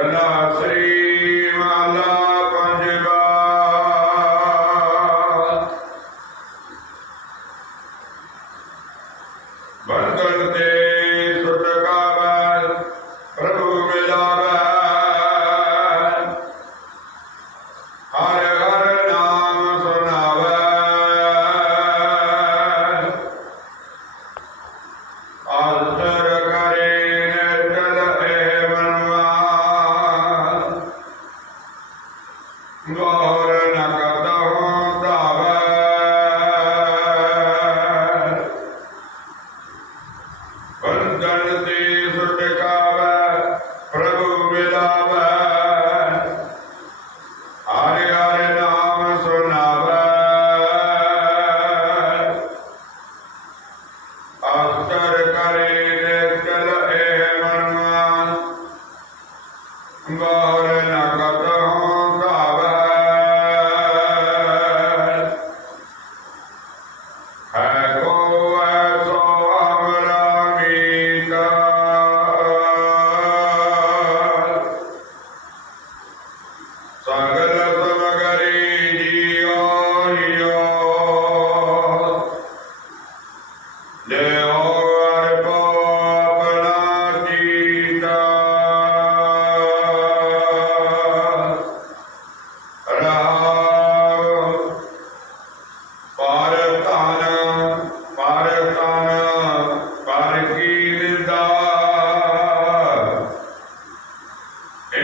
صلى على سيدنا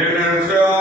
It is done.